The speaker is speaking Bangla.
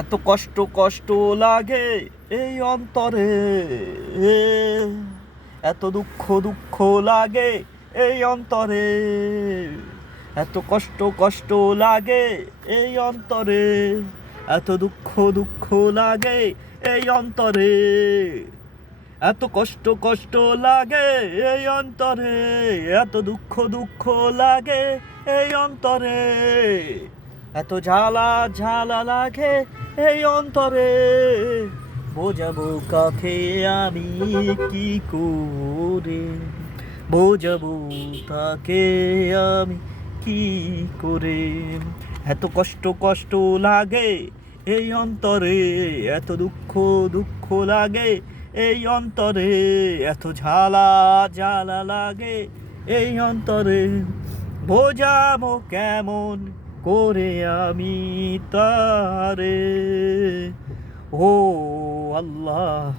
এত কষ্ট কষ্ট লাগে এই অন্তরে, এত দুঃখ দুঃখ লাগে এই অন্তরে, এত কষ্ট কষ্ট লাগে এই অন্তরে, এত দুঃখ দুঃখ লাগে এই অন্তরে, এত কষ্ট কষ্ট লাগে এই অন্তরে, এত দুঃখ দুঃখ লাগে এই অন্তরে, এত জ্বালা জ্বালা লাগে এই অন্তরে, বোঝাবো কাকে আমি কি করে, বোঝাবো তাকে আমি কি করে। এত কষ্ট কষ্ট লাগে এই অন্তরে, এত দুঃখ দুঃখ লাগে এই অন্তরে, এত ঝালা জ্বালা লাগে এই অন্তরে, বোঝাবো কেমন করে আমি তারে। ও আল্লাহ।